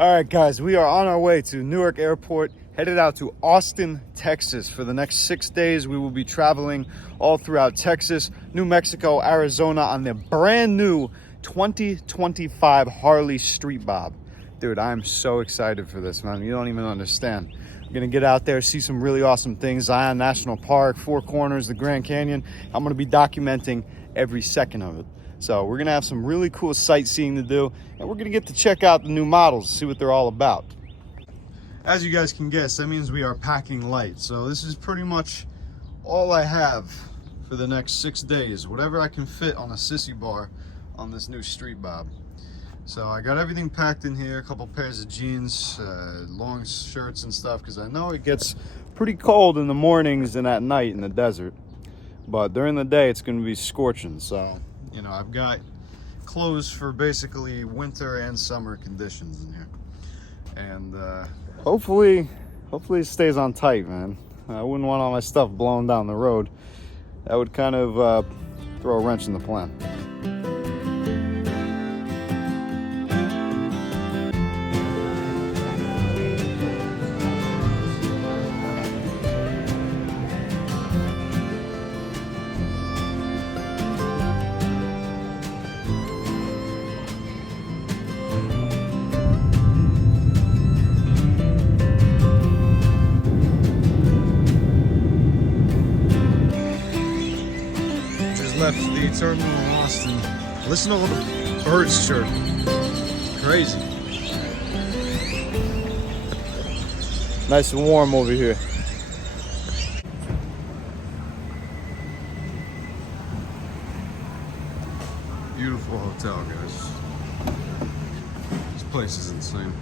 All right, guys, we are on our way to Newark Airport, headed out to Austin, Texas. For the next 6 days, we will be traveling all throughout Texas, New Mexico, Arizona on the brand new 2025 Harley Street Bob. Dude, I'm so excited for this, man. You don't even understand. I'm gonna get out there, see some really awesome things. Zion National Park, Four Corners, the Grand Canyon. I'm gonna be documenting every second of it. So we're gonna have some really cool sightseeing to do, and we're gonna get to check out the new models, see what they're all about. As you guys can guess, that means we are packing light. So this is pretty much all I have for the next 6 days. Whatever I can fit on a sissy bar on this new Street Bob. So I got everything packed in here, a couple pairs of jeans, long shirts and stuff, because I know it gets pretty cold in the mornings and at night in the desert. But during the day, it's gonna be scorching, so you know, I've got clothes for basically winter and summer conditions in here. And hopefully it stays on tight, man. I wouldn't want all my stuff blown down the road. That would kind of throw a wrench in the plan. Left the terminal in Austin. Listen to all the birds chirp. Crazy. Nice and warm over here. Beautiful hotel, guys. This place is insane.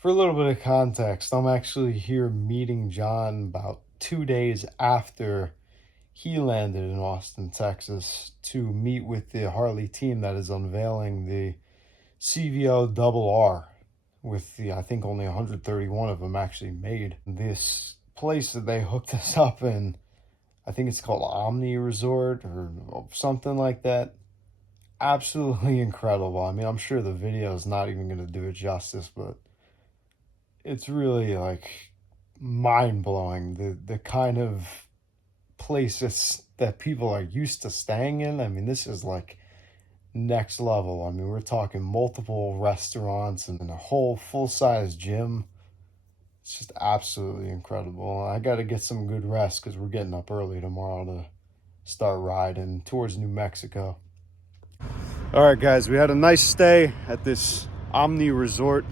For a little bit of context, I'm actually here meeting John about 2 days after he landed in Austin, Texas, to meet with the Harley team that is unveiling the CVO Double R with the, I think only 131 of them actually made. This place that they hooked us up in, I think it's called Omni Resort or something like that. Absolutely incredible. I mean, I'm sure the video is not even going to do it justice, but it's really like mind-blowing, the kind of places that people are used to staying in. I mean, this is like next level. I mean, we're talking multiple restaurants and a whole full-size gym. It's just absolutely incredible. I got to get some good rest because we're getting up early tomorrow to start riding towards New Mexico. All right, guys, we had a nice stay at this Omni Resort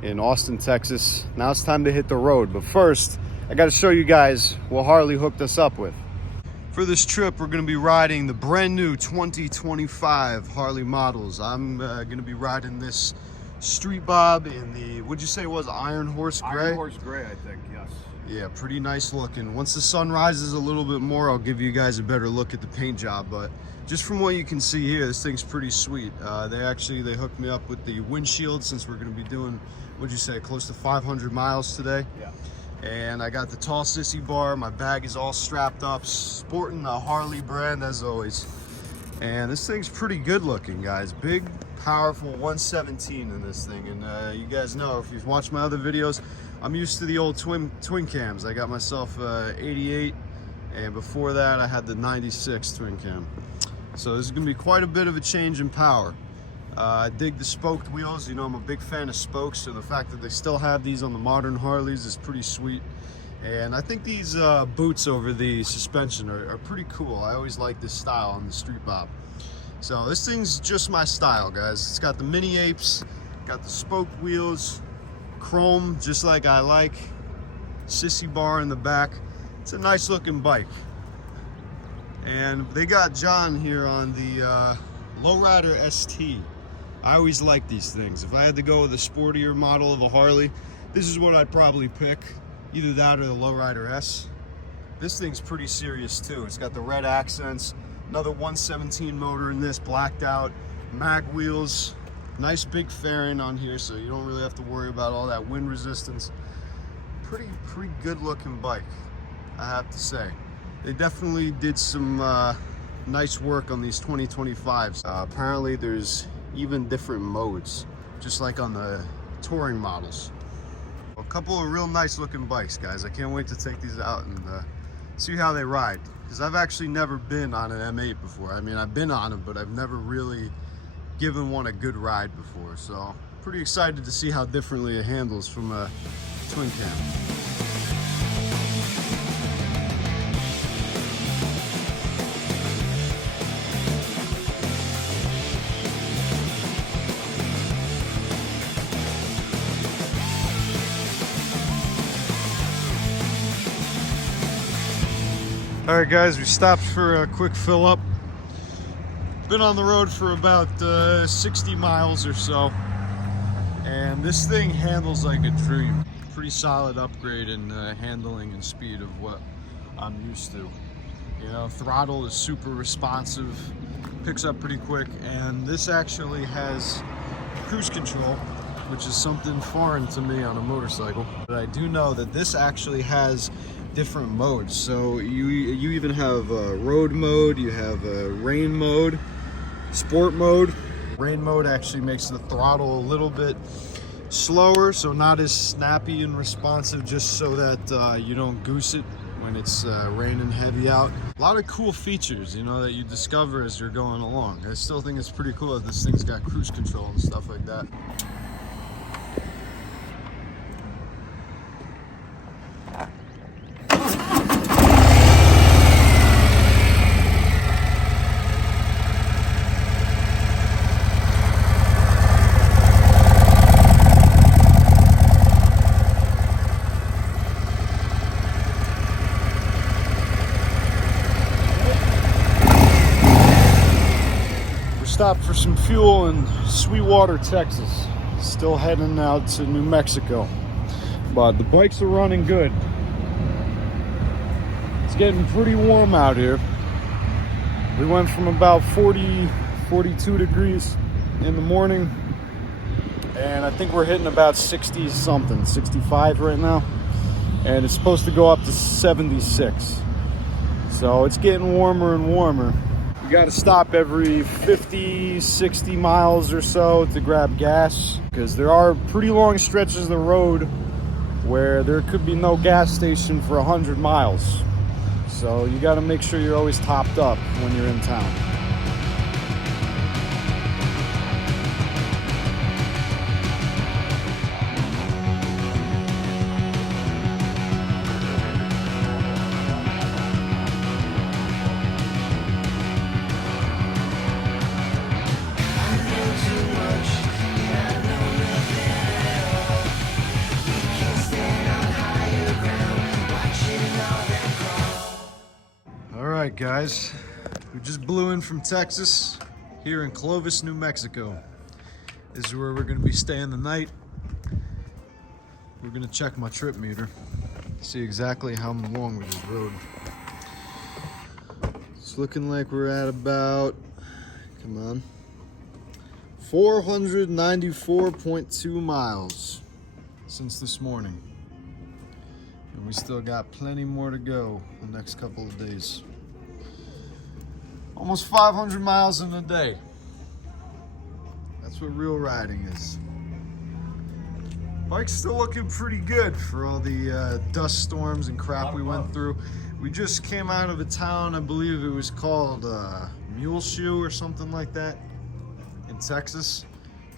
in Austin, Texas. Now it's time to hit the road. But first, I got to show you guys what Harley hooked us up with. For this trip, we're going to be riding the brand new 2025 Harley models. I'm going to be riding this Street Bob in the, what'd you say it was, Iron Horse Gray? Iron Horse Gray, I think, yes. Yeah, pretty nice looking. Once the sun rises a little bit more, I'll give you guys a better look at the paint job. But just from what you can see here, this thing's pretty sweet. They hooked me up with the windshield since we're going to be doing, what'd you say, close to 500 miles today. Yeah. And I got the tall sissy bar. My bag is all strapped up, sporting the Harley brand as always. And this thing's pretty good looking, guys. Big, powerful 117 in this thing. And you guys know, if you've watched my other videos, I'm used to the old twin cams. I got myself 88, and before that I had the 96 twin cam. So this is gonna be quite a bit of a change in power. I dig the spoked wheels. You know, I'm a big fan of spokes, so the fact that they still have these on the modern Harleys is pretty sweet. And I think these boots over the suspension are pretty cool. I always like this style on the Street Bob. So this thing's just my style, guys. It's got the mini apes, got the spoked wheels, chrome just like I like, sissy bar in the back. It's a nice looking bike. And they got John here on the Lowrider ST. I always like these things. If I had to go with a sportier model of a Harley, this is what I'd probably pick. Either that or the Lowrider S. This thing's pretty serious too. It's got the red accents, another 117 motor in this, blacked out, mag wheels, nice big fairing on here, so you don't really have to worry about all that wind resistance. Pretty good looking bike, I have to say. They definitely did some nice work on these 2025s. Apparently there's even different modes, just like on the touring models. A couple of real nice looking bikes, guys. I can't wait to take these out and see how they ride, because I've actually never been on an M8 before. I mean, I've been on them, but I've never really given one a good ride before, so pretty excited to see how differently it handles from a twin cam. All right, guys, we stopped for a quick fill up. Been on the road for about 60 miles or so, and this thing handles like a dream. Pretty solid upgrade in handling and speed of what I'm used to. You know, throttle is super responsive, picks up pretty quick, and this actually has cruise control, which is something foreign to me on a motorcycle. But I do know that this actually has different modes. So you even have a road mode, you have a rain mode, sport mode. Rain mode actually makes the throttle a little bit slower, so not as snappy and responsive, just so that you don't goose it when it's raining heavy out. A lot of cool features, you know, that you discover as you're going along. I still think it's pretty cool that this thing's got cruise control and stuff like that. Stopped for some fuel in Sweetwater, Texas. Still heading out to New Mexico, but the bikes are running good. It's getting pretty warm out here. We went from about 42 degrees in the morning, and I think we're hitting about 60 something, 65 right now, and it's supposed to go up to 76. So it's getting warmer and warmer. You got to stop every 50, 60 miles or so to grab gas, because there are pretty long stretches of the road where there could be no gas station for 100 miles. So you got to make sure you're always topped up when you're in town. All right, guys, we just blew in from Texas, here in Clovis, New Mexico. This is where we're gonna be staying the night. We're gonna check my trip meter, see exactly how long this road. It's looking like we're at about, come on, 494.2 miles since this morning. And we still got plenty more to go the next couple of days. Almost 500 miles in a day. That's what real riding is. Bike's still looking pretty good for all the dust storms and crap we went through. We just came out of a town, I believe it was called Muleshoe or something like that, in Texas.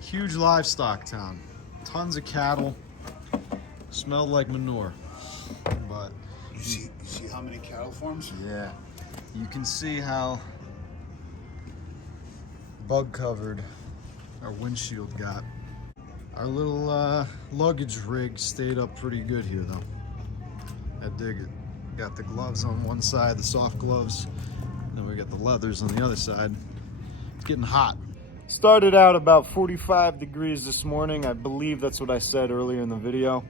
Huge livestock town. Tons of cattle. Smelled like manure. But you see how many cattle farms? Yeah. You can see how bug covered our windshield got. Our little luggage rig stayed up pretty good here though. I dig it. Got the gloves on one side, the soft gloves, then we got the leathers on the other side. It's getting hot. Started out about 45 degrees this morning. I believe that's what I said earlier in the video.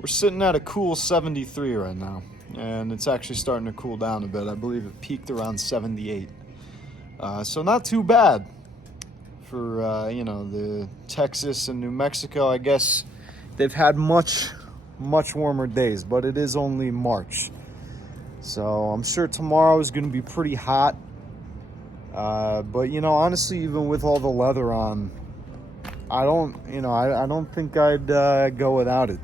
We're sitting at a cool 73 right now, and it's actually starting to cool down a bit. I believe it peaked around 78. So not too bad for, you know, the Texas and New Mexico. I guess they've had much warmer days, but it is only March. So I'm sure tomorrow is going to be pretty hot. But, you know, honestly, even with all the leather on, I don't think I'd go without it.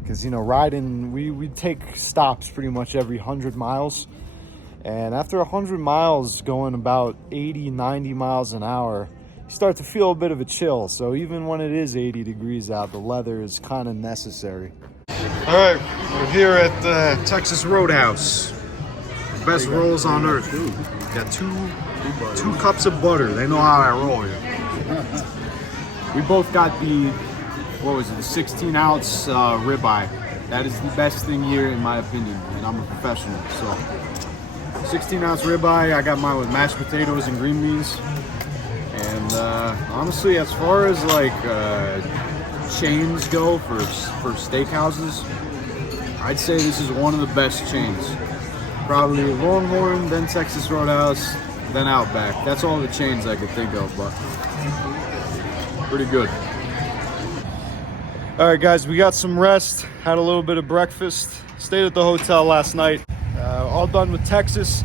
Because, you know, riding, we take stops pretty much every 100 miles. And after 100 miles going about 80, 90 miles an hour, you start to feel a bit of a chill. So even when it is 80 degrees out, the leather is kind of necessary. All right, we're here at the Texas Roadhouse. Best rolls on earth. Got two cups of butter. They know how I roll here. We both got the, what was it, the 16-ounce ribeye. That is the best thing here in my opinion, and I'm a professional. So 16-ounce ribeye. I got mine with mashed potatoes and green beans. And honestly, as far as like chains go for steakhouses, I'd say this is one of the best chains. Probably Longhorn, then Texas Roadhouse, then Outback. That's all the chains I could think of, but pretty good. All right, guys, we got some rest, had a little bit of breakfast, stayed at the hotel last night. All done with Texas.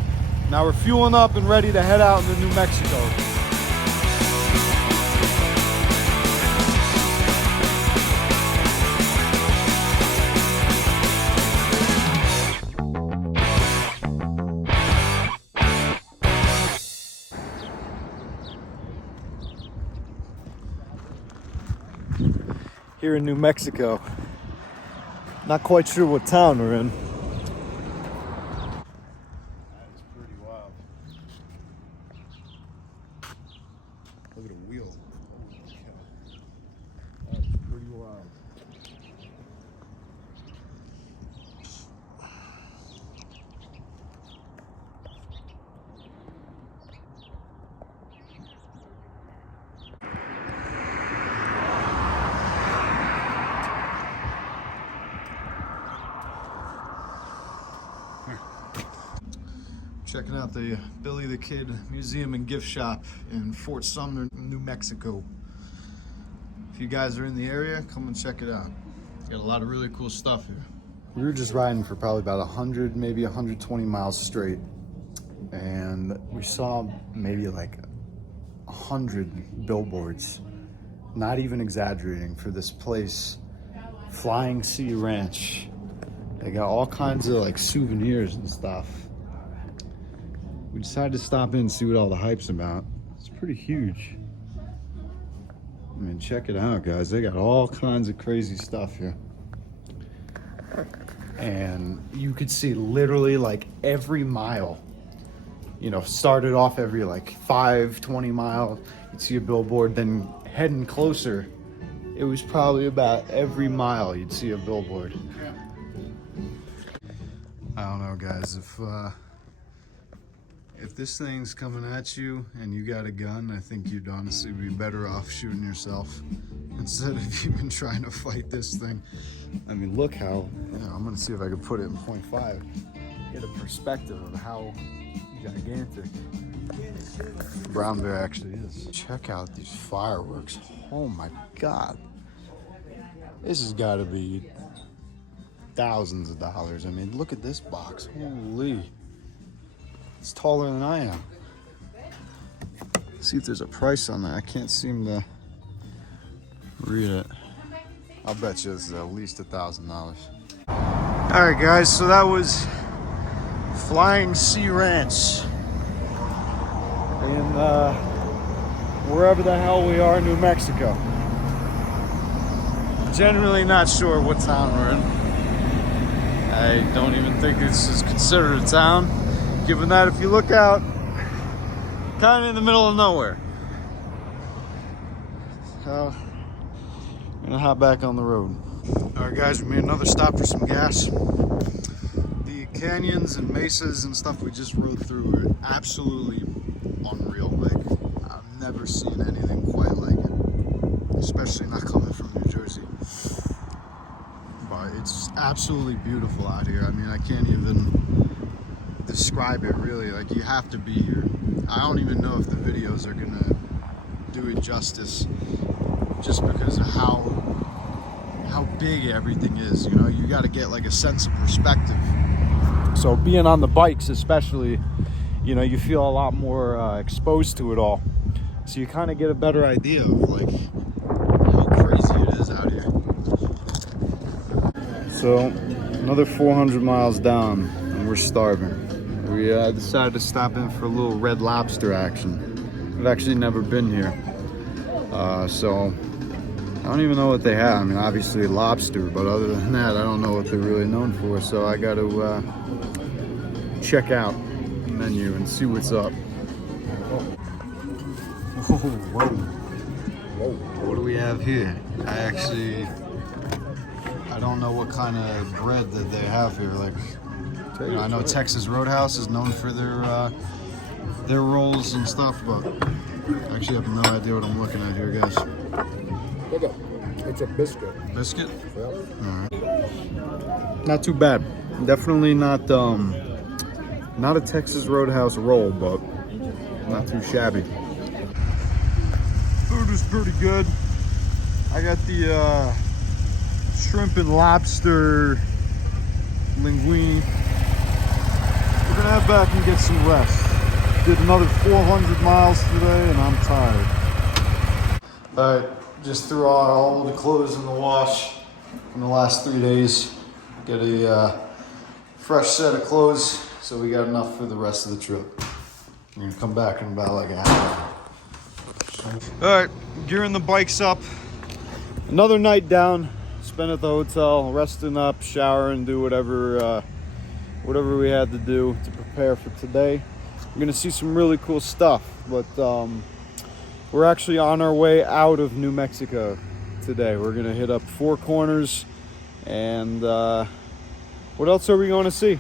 Now we're fueling up and ready to head out into New Mexico. Here in New Mexico. Not quite sure what town we're in. That is pretty wild. Look at the wheel. Holy cow. That is pretty wild. Checking out the Billy the Kid Museum and Gift Shop in Fort Sumner, New Mexico. If you guys are in the area, come and check it out. Got a lot of really cool stuff here. We were just riding for probably about 100, maybe 120 miles straight. And we saw maybe like 100 billboards. Not even exaggerating, for this place, Flying Sea Ranch. They got all kinds of like souvenirs and stuff. We decided to stop in and see what all the hype's about. It's pretty huge. I mean, check it out, guys. They got all kinds of crazy stuff here. And you could see literally like every mile, you know, started off every like 5, 20 miles, you'd see a billboard. Then heading closer, it was probably about every mile you'd see a billboard. I don't know, guys, if this thing's coming at you and you got a gun, I think you'd honestly be better off shooting yourself instead of even trying to fight this thing. I mean, look how, you know, I'm gonna see if I can put it in 0.5, get a perspective of how gigantic brown bear actually is. Check out these fireworks. Oh my God. This has gotta be thousands of dollars. I mean, look at this box, holy. It's taller than I am. See if there's a price on that. I can't seem to read it. I'll bet you this is at least $1,000. All right, guys, so that was Flying Sea Ranch in wherever the hell we are, New Mexico. Generally not sure what town we're in. I don't even think this is considered a town. Given that if you look out, kind of in the middle of nowhere. So, I'm gonna hop back on the road. All right, guys, we made another stop for some gas. The canyons and mesas and stuff we just rode through are absolutely unreal. Like, I've never seen anything quite like it, especially not coming from New Jersey. But It's absolutely beautiful out here. I mean, I can't even describe it really. Like, you have to be here. I don't even know if the videos are gonna do it justice, just because of how big everything is. You know, you got to get like a sense of perspective. So being on the bikes especially, you know, you feel a lot more exposed to it all, so you kind of get a better idea of like how crazy it is out here. So another 400 miles down and we're starving. We decided to stop in for a little Red Lobster action. I've actually never been here, so I don't even know what they have. I mean, obviously lobster, but other than that, I don't know what they're really known for. So I got to check out the menu and see what's up. Whoa, whoa, whoa! What do we have here? I don't know what kind of bread that they have here. Like, you know, I know Texas Roadhouse is known for their rolls and stuff, but I actually have no idea what I'm looking at here, guys. It's a biscuit. Biscuit? Yeah. All right. Not too bad. Definitely not a Texas Roadhouse roll, but not too shabby. Food is pretty good. I got the shrimp and lobster linguine. We're gonna head back and get some rest. Did another 400 miles today and I'm tired. All right. Just threw out all the clothes in the wash from the last 3 days. Get a fresh set of clothes, so we got enough for the rest of the trip. I'm gonna come back in about like a half hour. All right, gearing the bikes up. Another night down. Spent at the hotel, resting up, showering, do whatever we had to do to prepare for today. We're gonna see some really cool stuff, but we're actually on our way out of New Mexico today. We're gonna hit up Four Corners, and what else are we going to see?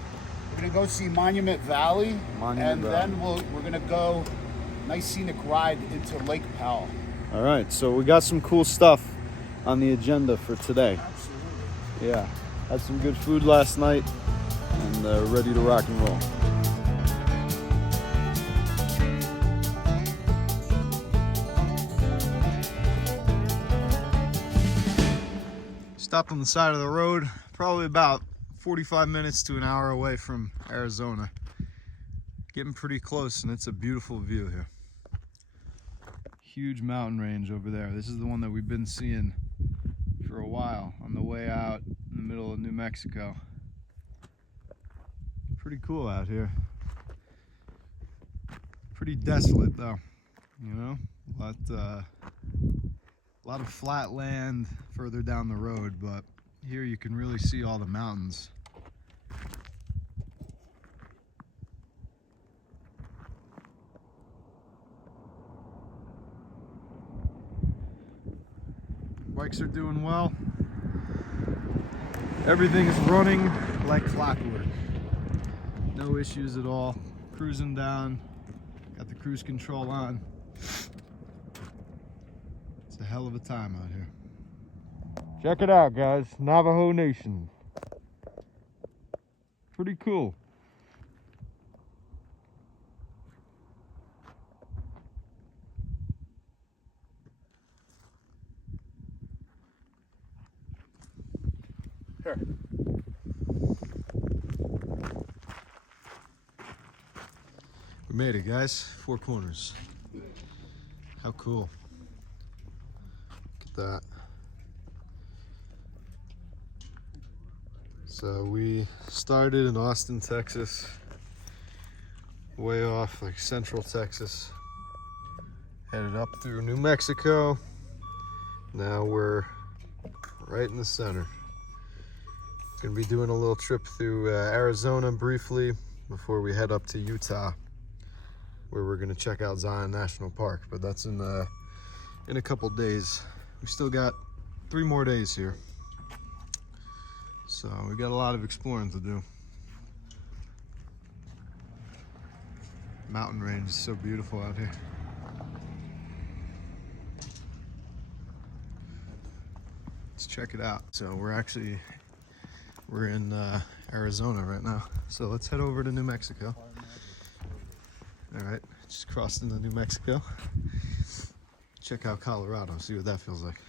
We're gonna go see Monument Valley, Monument Valley. Then we're gonna go nice scenic ride into Lake Powell. All right, so we got some cool stuff on the agenda for today. Absolutely. Yeah, had some good food last night, and ready to rock and roll. Stopped on the side of the road, probably about 45 minutes to an hour away from Arizona. Getting pretty close, and it's a beautiful view here. Huge mountain range over there. This is the one that we've been seeing for a while on the way out in the middle of New Mexico. Pretty cool out here. Pretty desolate though, you know? A lot of flat land further down the road, but here you can really see all the mountains. Bikes are doing well. Everything's running like clockwork. No issues at all. Cruising down. Got the cruise control on. It's a hell of a time out here. Check it out, guys. Navajo Nation. Pretty cool. Here. We made it, guys. Four Corners. How cool. Look at that. So we started in Austin, Texas, way off like central Texas, headed up through New Mexico. Now we're right in the center. Gonna be doing a little trip through Arizona briefly before we head up to Utah, where we're gonna check out Zion National Park, but that's in a couple days. We still got 3 more days here. So we got a lot of exploring to do. Mountain range is so beautiful out here. Let's check it out. So we're actually We're in Arizona right now, so let's head over to New Mexico. All right, just crossed into New Mexico. Check out Colorado, see what that feels like.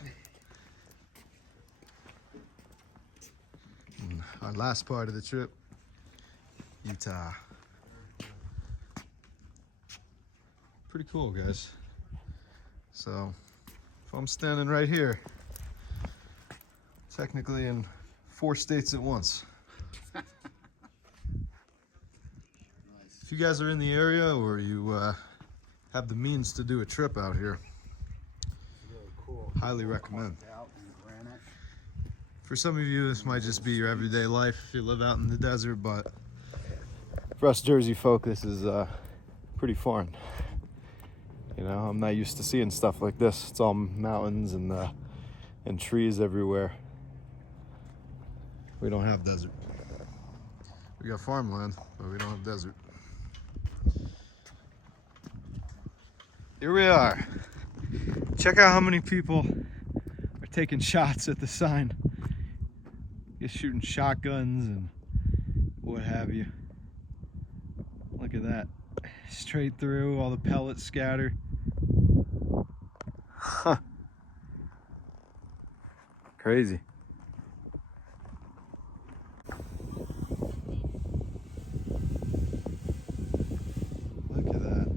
And our last part of the trip, Utah. Pretty cool, guys. So, if I'm standing right here, technically in 4 states at once. If you guys are in the area or you have the means to do a trip out here, Really cool. highly recommend. Out in granite. For some of you, this might just be your everyday life if you live out in the desert, but for us Jersey folk, this is pretty foreign. You know, I'm not used to seeing stuff like this. It's all mountains and trees everywhere. We don't have desert. We got farmland, but we don't have desert. Here we are. Check out how many people are taking shots at the sign. Just shooting shotguns and what have you. Look at that. Straight through, all the pellets scattered. Huh. Crazy. Look at that.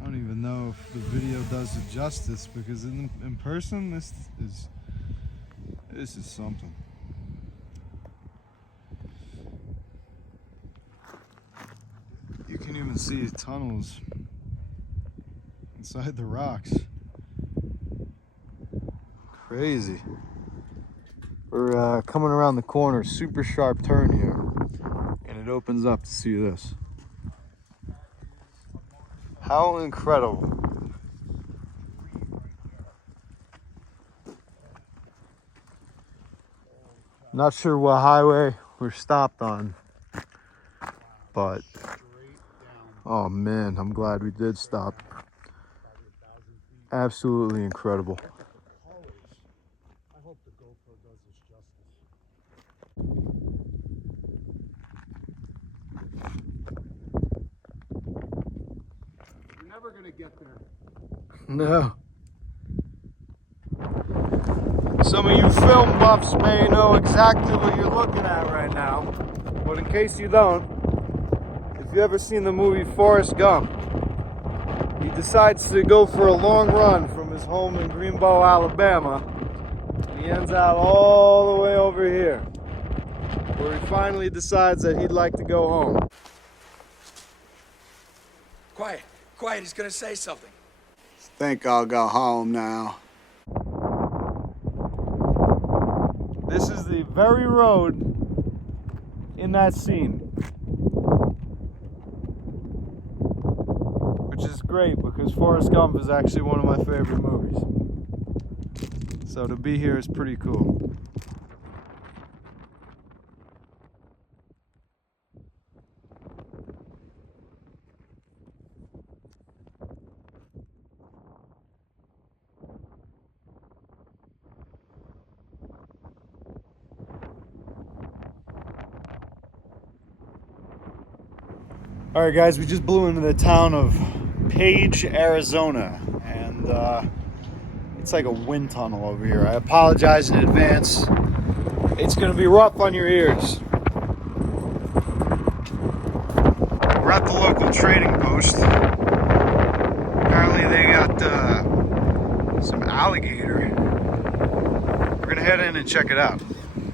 I don't even know if the video does it justice, because in person this is something. You can even see tunnels inside the rocks. Crazy. We're coming around the corner, super sharp turn here, and it opens up to see this. How incredible. Not sure what highway we're stopped on, but oh man, I'm glad we did stop. Absolutely incredible. I hope the GoPro does this justice. You're never gonna get there. No. Some of you film buffs may know exactly what you're looking at right now, but in case you don't, if you ever seen the movie Forrest Gump, he decides to go for a long run from his home in Greenbow, Alabama, and he ends out all the way over here, where he finally decides that he'd like to go home. Quiet, quiet, he's gonna say something. Think I'll go home now. This is the very road in that scene. Which is great because Forrest Gump is actually one of my favorite movies. So to be here is pretty cool. All right, guys, we just blew into the town of Page, Arizona, and it's like a wind tunnel over here. I apologize in advance. It's gonna be rough on your ears. We're at the local trading post. Apparently they got some alligator. We're gonna head in and check it out.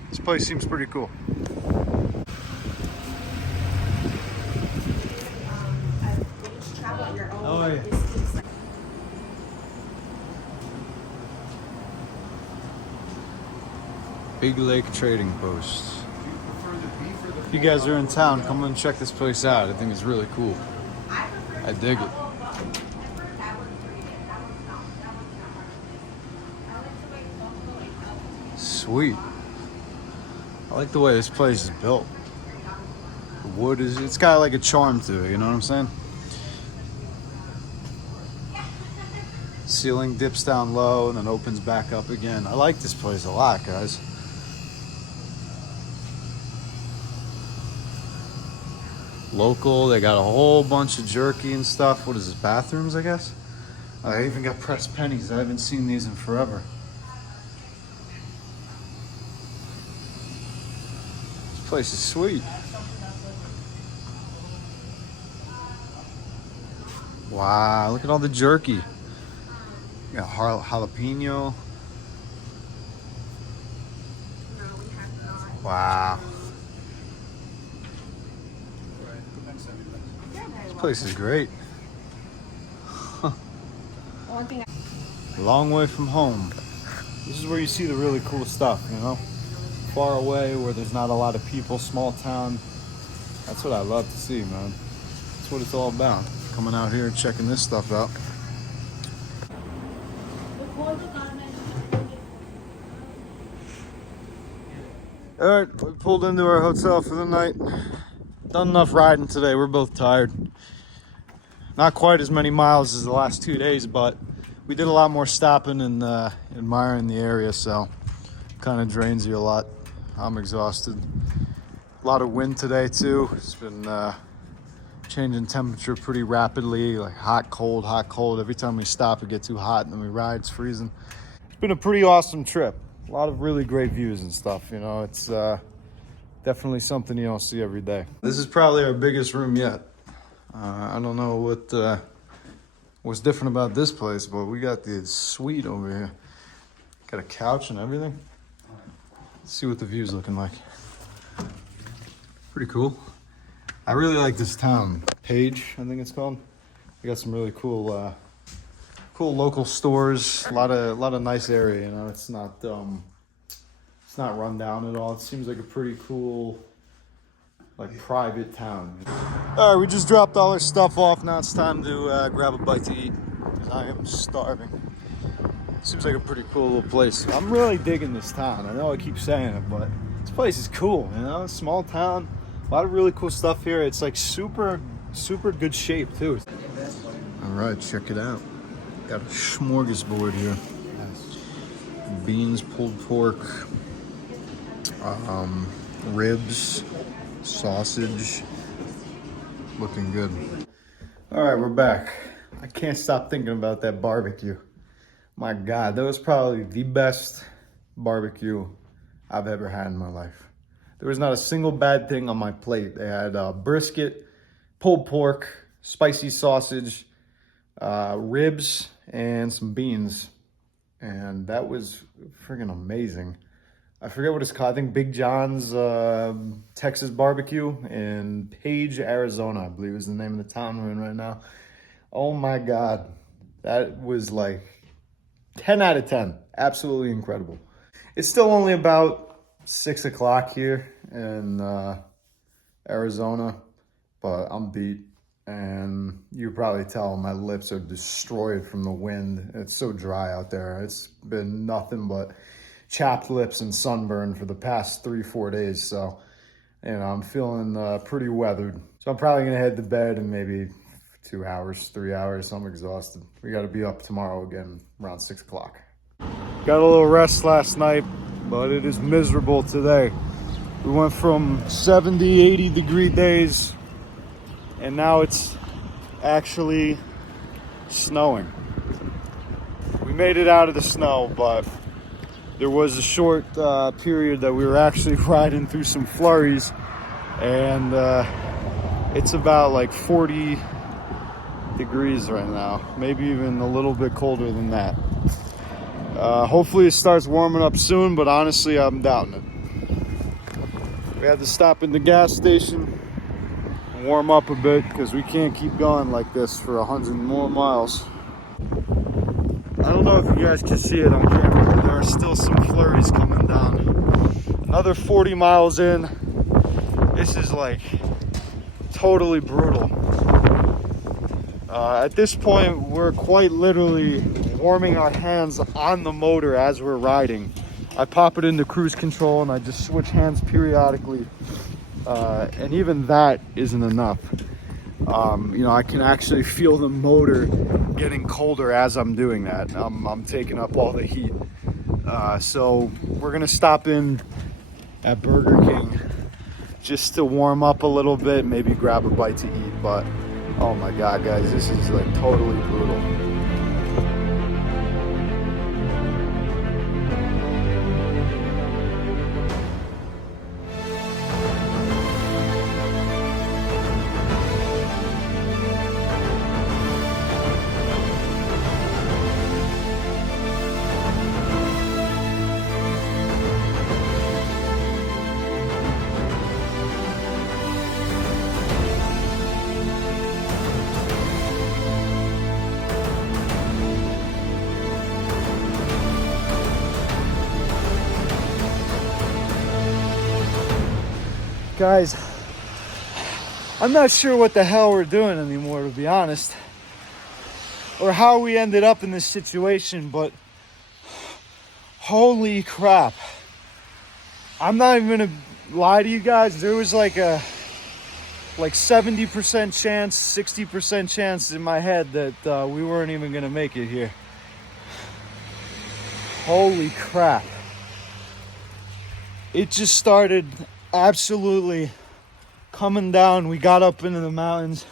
This place seems pretty cool. Oh yeah. Big Lake Trading Post. If you guys are in town, come and check this place out. I think it's really cool. I dig it. Sweet. I like the way this place is built. The wood is, it's got like a charm to it, you know what I'm saying? ceiling dips down low and then opens back up again. I like this place a lot, guys. Local, they got a whole bunch of jerky and stuff. What is this, bathrooms, I guess? I even got pressed pennies. I haven't seen these in forever. This place is sweet. Wow, look at all the jerky. Got jalapeno. Wow. This place is great. Long way from home. This is where you see the really cool stuff, you know? Far away where there's not a lot of people, small town. That's what I love to see, man. That's what it's all about. Coming out here and checking this stuff out. All right, we pulled into our hotel for the night. Done enough riding today. We're both tired. Not quite as many miles as the last 2 days, but we did a lot more stopping and admiring the area, so kind of drains you a lot. I'm exhausted. A lot of wind today too. It's been changing temperature pretty rapidly, like hot, cold, hot, cold. Every time we stop, it gets too hot, and then we ride, it's freezing. It's been a pretty awesome trip. A lot of really great views and stuff, you know. It's definitely something you don't see every day. This is probably our biggest room yet. I don't know what's different about this place, but we got the suite over here. Got a couch and everything. Let's see what the view's looking like. Pretty cool. I really like this town. Page, I think it's called. We got some really cool local stores. A lot of nice area, you know. It's not run down at all. It seems like a pretty cool, like, private town. All right, we just dropped all our stuff off. Now it's time to grab a bite to eat because I am starving. Seems like a pretty cool little place. I'm really digging this town. I know I keep saying it, but this place is cool, you know. Small town, a lot of really cool stuff here. It's like super good shape too. All right, check it out. Got a smorgasbord here. Beans, pulled pork, ribs, sausage. Looking good. All right, we're back. I can't stop thinking about that barbecue. My God, that was probably the best barbecue I've ever had in my life. There was not a single bad thing on my plate. They had brisket, pulled pork, spicy sausage, ribs, and some beans. And that was freaking amazing. I forget what it's called. I think Big John's Texas Barbecue in Page, Arizona, I believe is the name of the town we're in right now. Oh my God. That was like 10 out of 10. Absolutely incredible. It's still only about 6 o'clock here in Arizona, but I'm beat. And you probably tell my lips are destroyed from the wind. It's so dry out there. It's been nothing but chapped lips and sunburn for the past 3-4 days. So, you know, I'm feeling pretty weathered. So I'm probably gonna head to bed in maybe 2 hours, 3 hours. I'm exhausted. We gotta be up tomorrow again around 6 o'clock. Got a little rest last night, but it is miserable today. We went from 70, 80 degree days, and now it's actually snowing. We made it out of the snow, but there was a short period that we were actually riding through some flurries, and it's about like 40 degrees right now, maybe even a little bit colder than that. Hopefully it starts warming up soon, but honestly I'm doubting it. We had to stop in the gas station and warm up a bit because we can't keep going like this for 100 more miles. I don't know if you guys can see it on camera, but there are still some flurries coming down. Another 40 miles in. This is like totally brutal. At this point, we're quite literally warming our hands on the motor as we're riding. I pop it into cruise control and I just switch hands periodically. And even that isn't enough. You know, I can actually feel the motor getting colder as I'm doing that. I'm taking up all the heat. So we're gonna stop in at Burger King just to warm up a little bit, maybe grab a bite to eat. But oh my God, guys, this is like totally brutal. Guys, I'm not sure what the hell we're doing anymore, to be honest, or how we ended up in this situation, but holy crap. I'm not even gonna lie to you guys. There was like a 70% chance, 60% chance in my head that we weren't even gonna make it here. Holy crap. It just started absolutely coming down. We got up into the mountains.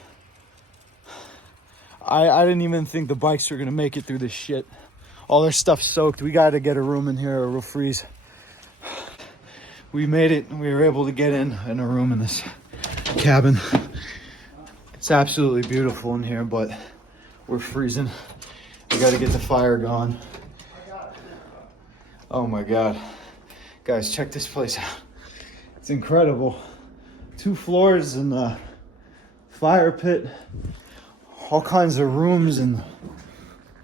I didn't even think the bikes were gonna make it through this shit. All their stuff soaked. We gotta get a room in here or we'll freeze. We made it. We were able to get in a room in this cabin. It's absolutely beautiful in here, but we're freezing. We gotta get the fire going. Oh my God. Guys, check this place out. It's incredible. 2 floors and a fire pit, all kinds of rooms and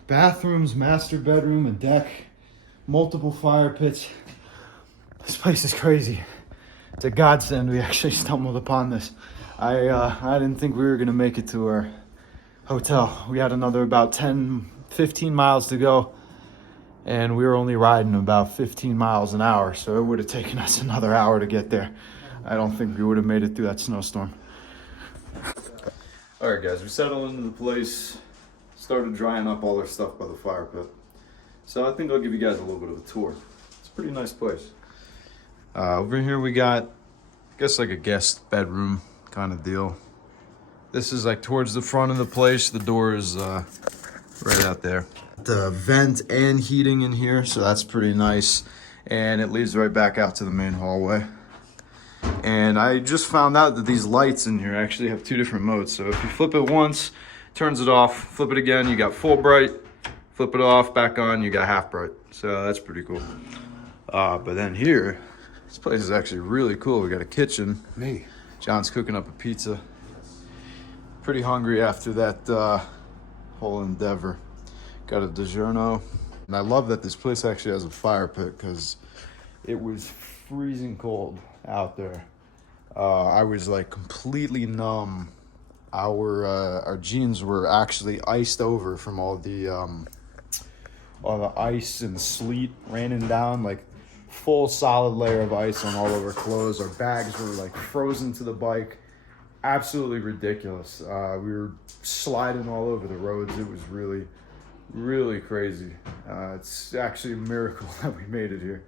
bathrooms, master bedroom, a deck, multiple fire pits. This place is crazy. It's a godsend. We actually stumbled upon this. I didn't think we were gonna make it to our hotel. We had another about 10, 15 miles to go. And we were only riding about 15 miles an hour, so it would have taken us another hour to get there. I don't think we would have made it through that snowstorm. All right, guys, we settled into the place, started drying up all our stuff by the fire pit. So I think I'll give you guys a little bit of a tour. It's a pretty nice place. Over here we got, I guess, like a guest bedroom kind of deal. This is like towards the front of the place. The door is right out there. The vent and heating in here, so that's pretty nice. And it leads right back out to the main hallway. And I just found out that these lights in here actually have 2 different modes. So if you flip it once, turns it off, flip it again, you got full bright, flip it off, back on, you got half bright. So that's pretty cool. But then here, this place is actually really cool. We got a kitchen. Me. John's cooking up a pizza. Pretty hungry after that whole endeavor. Got a DiGiorno. And I love that this place actually has a fire pit because it was freezing cold out there. I was like completely numb. Our jeans were actually iced over from all the ice and sleet raining down, like full solid layer of ice on all of our clothes. Our bags were like frozen to the bike. Absolutely ridiculous. We were sliding all over the roads. It was really crazy. It's actually a miracle that we made it here.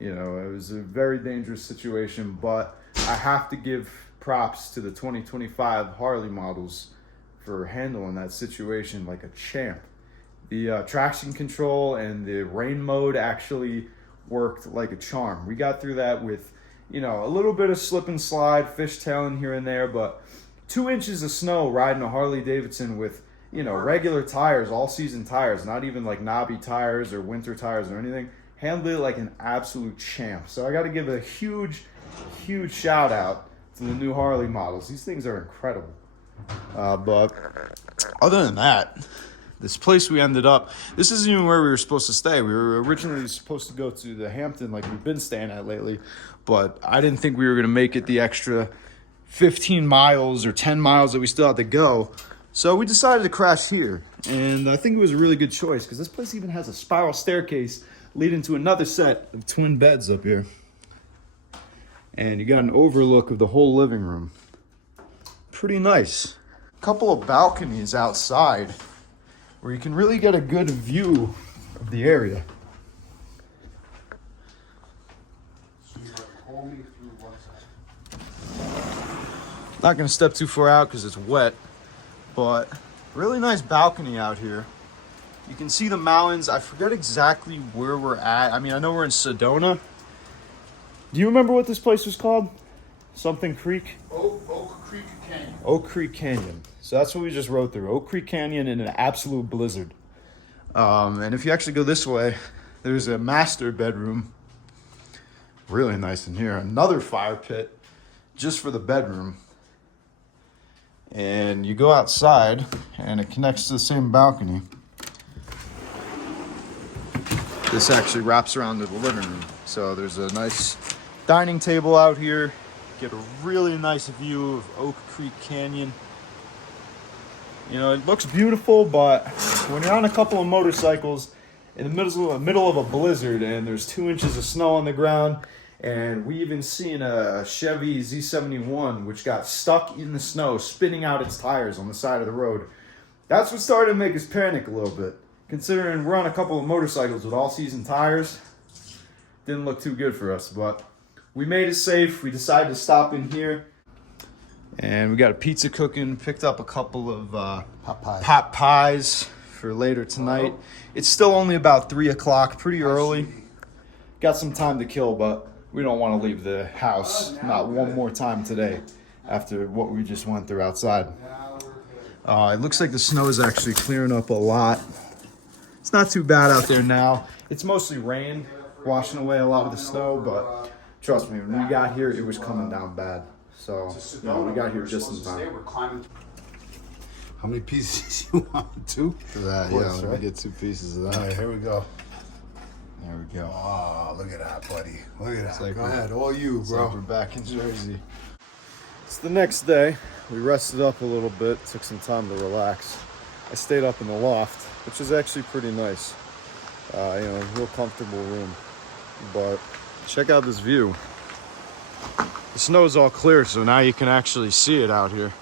You know, it was a very dangerous situation, but I have to give props to the 2025 Harley models for handling that situation like a champ. The traction control and the rain mode actually worked like a charm. We got through that with, you know, a little bit of slip and slide, fishtailing here and there, but 2 inches of snow riding a Harley Davidson with, you know, regular tires, all season tires, not even like knobby tires or winter tires or anything. Handled it like an absolute champ. So I got to give a huge shout out to the new Harley models. These things are incredible. But other than that, this place we ended up, this isn't even where we were supposed to stay. We were originally supposed to go to the Hampton like we've been staying at lately, but I didn't think we were going to make it the extra 15 miles or 10 miles that we still had to go. So we decided to crash here, and I think it was a really good choice because this place even has a spiral staircase leading to another set of twin beds up here. And you got an overlook of the whole living room. Pretty nice. couple of balconies outside where you can really get a good view of the area. Not gonna step too far out because it's wet, but really nice balcony out here. You can see the mountains. I forget exactly where we're at. I mean, I know we're in Sedona. Do you remember what this place was called? Something Creek? Oak Creek Canyon. Oak Creek Canyon. So that's what we just rode through. Oak Creek Canyon in an absolute blizzard. And if you actually go this way, there's a master bedroom. Really nice in here. Another fire pit just for the bedroom. And you go outside and it connects to the same balcony. This actually wraps around to the living room. So there's a nice dining table out here. Get a really nice view of Oak Creek Canyon. You know, it looks beautiful, but when you're on a couple of motorcycles in the middle of a blizzard and there's 2 inches of snow on the ground, and we even seen a Chevy Z71 which got stuck in the snow, spinning out its tires on the side of the road. That's what started to make us panic a little bit. Considering we're on a couple of motorcycles with all-season tires, didn't look too good for us, but we made it safe. We decided to stop in here, and we got a pizza cooking. Picked up a couple of pot pies for later tonight. It's still only about 3 o'clock, pretty early. Got some time to kill, but we don't want to leave the house not one more time today after what we just went through outside. It looks like the snow is actually clearing up a lot. It's not too bad out there now. It's mostly rain, washing away a lot of the snow, but trust me, when we got here, it was coming down bad. So, you know, we got here just in time. How many pieces you want? 2? For that, yeah, let me get 2 pieces of that. All right, here we go. There we go. Oh, look at that, buddy. Look at that. Like go ahead, all you, It's bro. like we're back in Jersey. It's the next day. We rested up a little bit, took some time to relax. I stayed up in the loft, which is actually pretty nice. You know, real comfortable room. But check out this view. The snow's all clear, so now you can actually see it out here,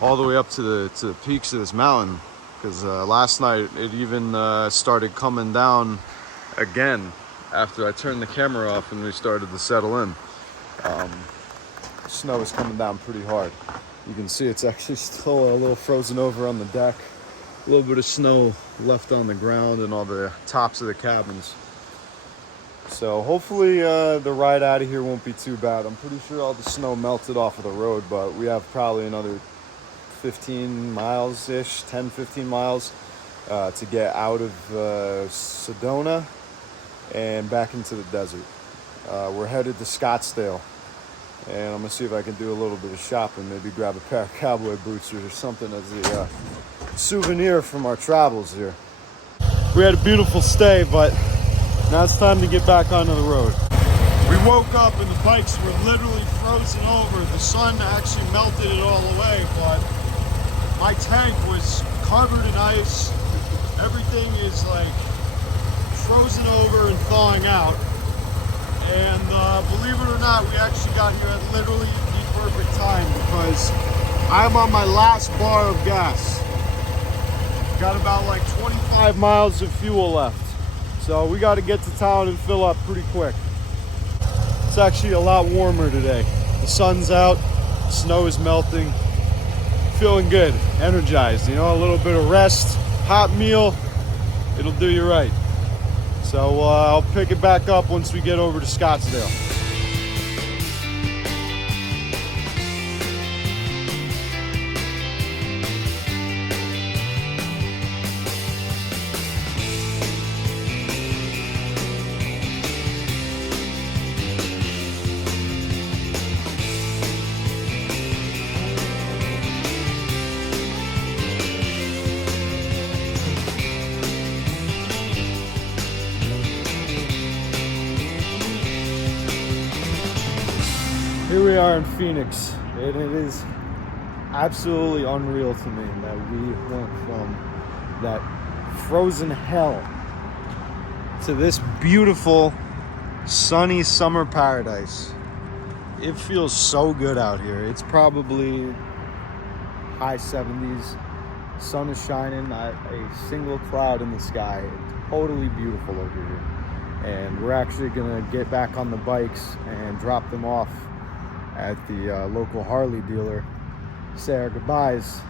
all the way up to the peaks of this mountain. Because last night it even started coming down again after I turned the camera off and we started to settle in. Snow is coming down pretty hard. You can see it's actually still a little frozen over on the deck. A little bit of snow left on the ground and all the tops of the cabins. So hopefully the ride out of here won't be too bad. I'm pretty sure all the snow melted off of the road, but we have probably another 15 miles-ish, 10, 15 miles to get out of Sedona and back into the desert. We're headed to Scottsdale, and I'm gonna see if I can do a little bit of shopping, maybe grab a pair of cowboy boots or something as a souvenir from our travels here. We had a beautiful stay, but now it's time to get back onto the road. We woke up and the bikes were literally frozen over. The sun actually melted it all away, but my tank was covered in ice. Everything is like frozen over and thawing out. And believe it or not, we actually got here at literally the perfect time because I'm on my last bar of gas. Got about like 25 miles of fuel left. So we got to get to town and fill up pretty quick. It's actually a lot warmer today. The sun's out, snow is melting. Feeling good, energized, you know, a little bit of rest, hot meal, it'll do you right. So I'll pick it back up once we get over to Scottsdale. Here we are in Phoenix, and it is absolutely unreal to me that we went from that frozen hell to this beautiful, sunny summer paradise. It feels so good out here. It's probably high 70s. Sun is shining, not a single cloud in the sky. Totally beautiful over here. And we're actually gonna get back on the bikes and drop them off at the local Harley dealer. Say our goodbyes.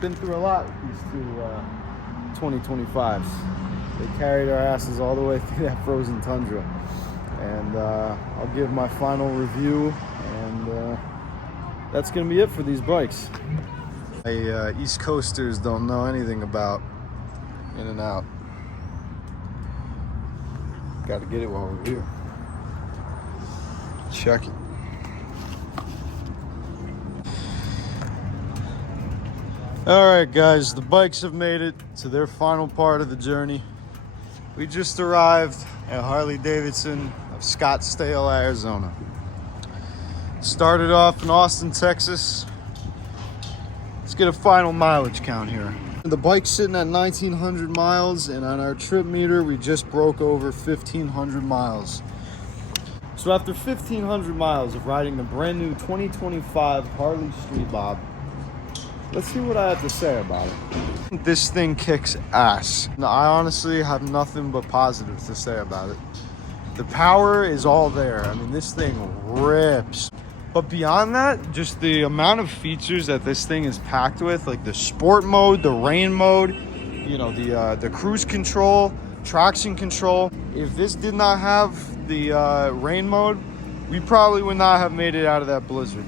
Been through a lot with these two 2025s. They carried our asses all the way through that frozen tundra. And I'll give my final review, and that's gonna be it for these bikes. East Coasters don't know anything about in and out. Got to get it while we're here. Check it. All right, guys, the bikes have made it to their final part of the journey. We just arrived at Harley Davidson of Scottsdale, Arizona. Started off in Austin, Texas. Let's get a final mileage count here. The bike's sitting at 1,900 miles, and on our trip meter, we just broke over 1,500 miles. So after 1,500 miles of riding the brand new 2025 Harley Street Bob, let's see what I have to say about it. This thing kicks ass. I honestly have nothing but positive to say about it. The power is all there. I mean, this thing rips. But beyond that, just the amount of features that this thing is packed with, like the sport mode, the rain mode, you know, the cruise control, traction control. If this did not have the rain mode, we probably would not have made it out of that blizzard.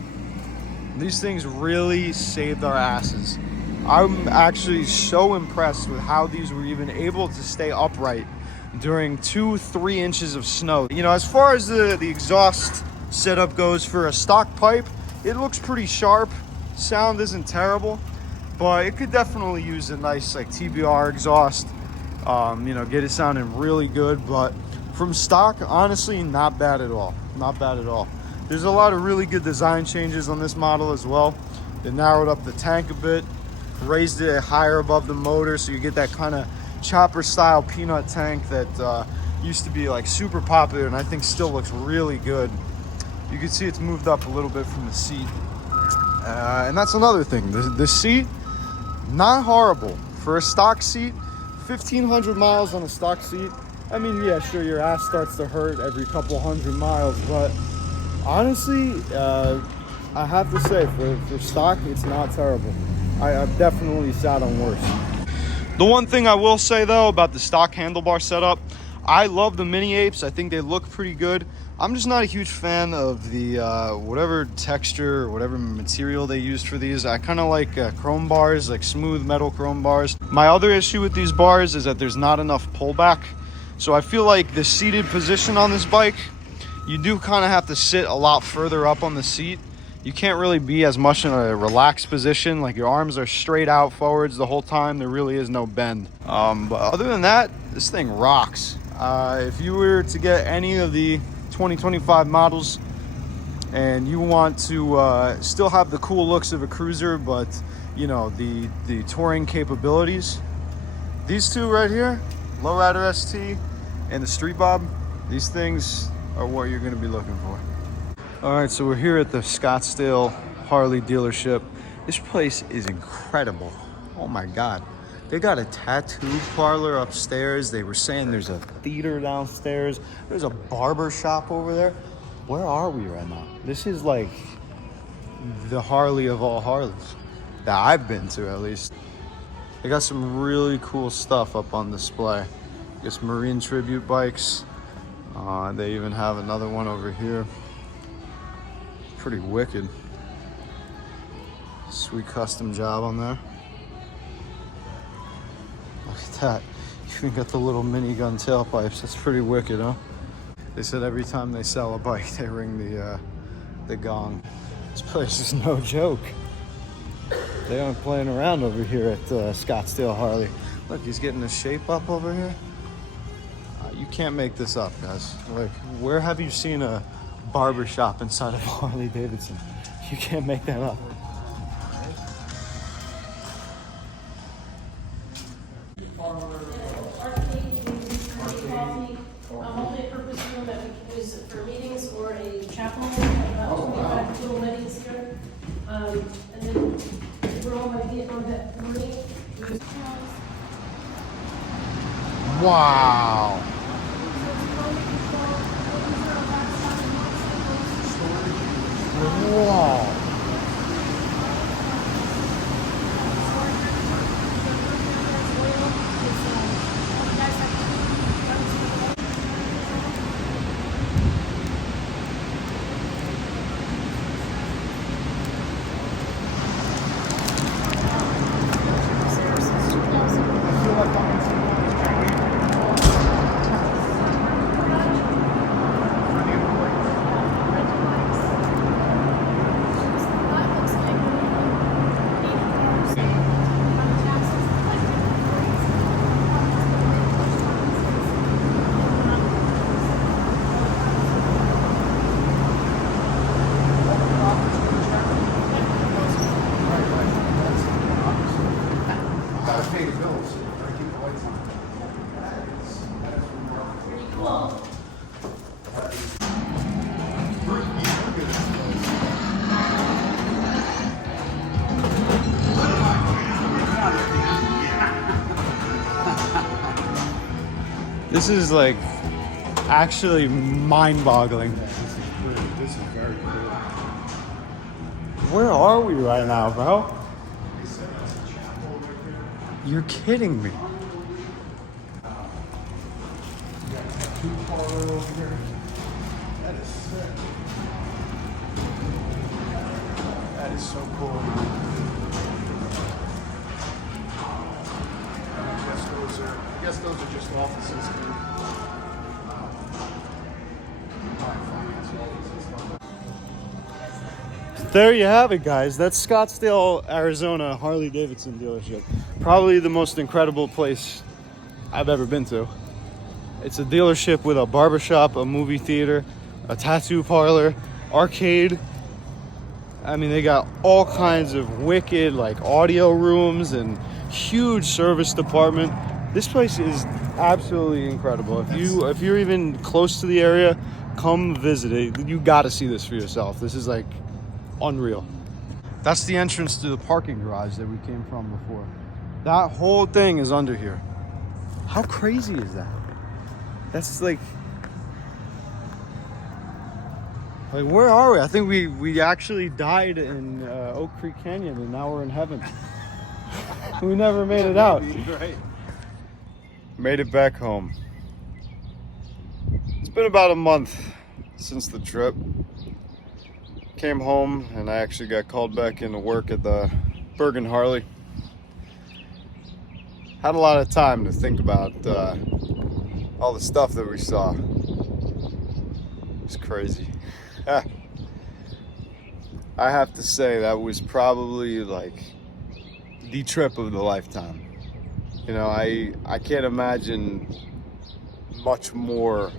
These things really saved our asses. I'm actually so impressed with how these were even able to stay upright during 2-3 inches of snow. You know, as far as the exhaust setup goes for a stock pipe, it looks pretty sharp. Sound isn't terrible, but it could definitely use a nice like TBR exhaust, you know, get it sounding really good. But from stock, honestly, not bad at all. Not bad at all. There's a lot of really good design changes on this model as well. They narrowed up the tank a bit, raised it higher above the motor, so you get that kind of chopper style peanut tank that used to be like super popular and I think still looks really good. You can see it's moved up a little bit from the seat. And that's another thing. The seat, not horrible. For a stock seat, 1,500 miles on a stock seat. I mean, yeah, sure, your ass starts to hurt every couple hundred miles, but honestly, I have to say, for stock, it's not terrible. I've definitely sat on worse. The one thing I will say, though, about the stock handlebar setup, I love the mini apes. I think they look pretty good. I'm just not a huge fan of the whatever texture or whatever material they used for these. I kind of like chrome bars, like smooth metal chrome bars. My other issue with these bars is that there's not enough pullback. So I feel like the seated position on this bike, you do kind of have to sit a lot further up on the seat. You can't really be as much in a relaxed position. Like your arms are straight out forwards the whole time. There really is no bend. But other than that, this thing rocks. If you were to get any of the 2025 models and you want to still have the cool looks of a cruiser, but you know, the touring capabilities, these two right here, Lowrider ST and the Street Bob, these things are what you're going to be looking for. All right, so we're here at the Scottsdale Harley dealership. This place is incredible. Oh my God. They got a tattoo parlor upstairs. They were saying there's a theater downstairs. There's a barber shop over there. Where are we right now? This is like the Harley of all Harleys that I've been to, at least. They got some really cool stuff up on display. Just marine tribute bikes. They even have another one over here. Pretty wicked. Sweet custom job on there. Look at that. You even got the little minigun tailpipes. That's pretty wicked, huh? They said every time they sell a bike, they ring the gong. This place is no joke. They aren't playing around over here at Scottsdale Harley. Look, he's getting the shape up over here. You can't make this up, guys. Like, where have you seen a barber shop inside of Harley Davidson? You can't make that up. Multi-purpose room that we can use for meetings or a chapel, about 25 little weddings here. And then we're all Wow. Wow. Gotta pay the bills. Gotta keep the lights on. This is like actually mind-boggling. This is very cool. Where are we right now, bro? You're kidding me. That is sick. That is so cool. I guess those are just offices, dude. There you have it, guys. That's Scottsdale, Arizona Harley Davidson dealership. Probably the most incredible place I've ever been to. It's a dealership with a barbershop, a movie theater, a tattoo parlor, arcade. I mean, they got all kinds of wicked like audio rooms and huge service department. This place is absolutely incredible. If you're even close to the area, come visit it. You got to see this for yourself. This is like unreal. That's the entrance to the parking garage that we came from before. That whole thing is under here. How crazy is that? That's like where are we? I think we actually died in Oak Creek Canyon and now we're in heaven. We never made it out. Right. Made it back home. It's been about a month since the trip. Came home and I actually got called back into work at the Bergen Harley. Had a lot of time to think about all the stuff that we saw. It's crazy. I have to say that was probably like the trip of the lifetime. You know, I can't imagine much more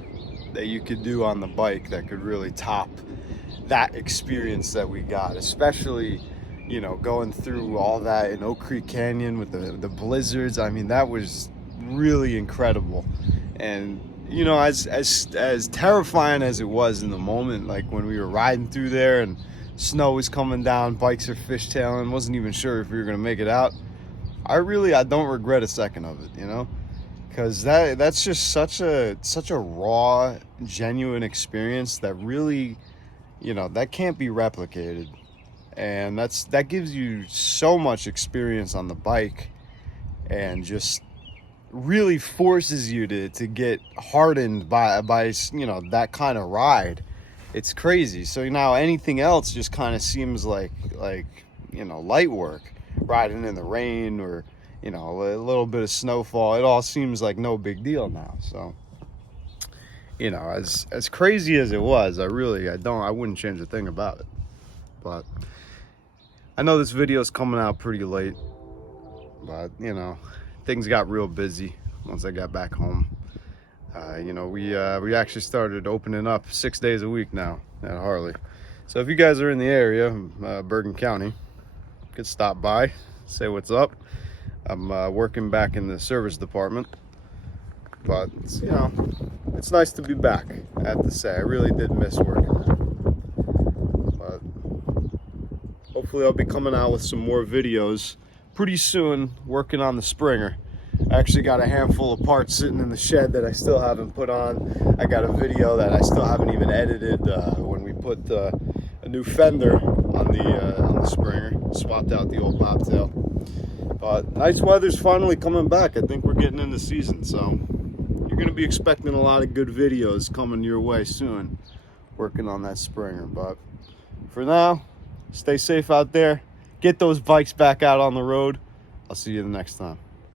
that you could do on the bike that could really top that experience that we got, especially, you know, going through all that in Oak Creek Canyon with the blizzards. I mean, that was really incredible. And, you know, as terrifying as it was in the moment, like when we were riding through there and snow was coming down, bikes are fishtailing, wasn't even sure if we were going to make it out. I don't regret a second of it, you know, because that's just such a raw, genuine experience that really, you know, that can't be replicated. And that gives you so much experience on the bike and just really forces you to get hardened by you know, that kind of ride. It's crazy. So now anything else just kind of seems like you know, light work. Riding in the rain or, you know, a little bit of snowfall, it all seems like no big deal now. So, you know, as crazy as it was, I wouldn't change a thing about it. But I know this video is coming out pretty late, but you know, things got real busy once I got back home. You know, we actually started opening up 6 days a week now at Harley. So if you guys are in the area, Bergen County, could stop by, say what's up. I'm working back in the service department, but you know, it's nice to be back. I have to say, I really did miss working there. But hopefully I'll be coming out with some more videos pretty soon working on the Springer. I actually got a handful of parts sitting in the shed that I still haven't put on. I got a video that I still haven't even edited when we put a new fender on the Springer, swapped out the old bobtail. But nice weather's finally coming back. I think we're getting into season, so you're going to be expecting a lot of good videos coming your way soon working on that Springer. But for now, stay safe out there. Get those bikes back out on the road. I'll see you the next time.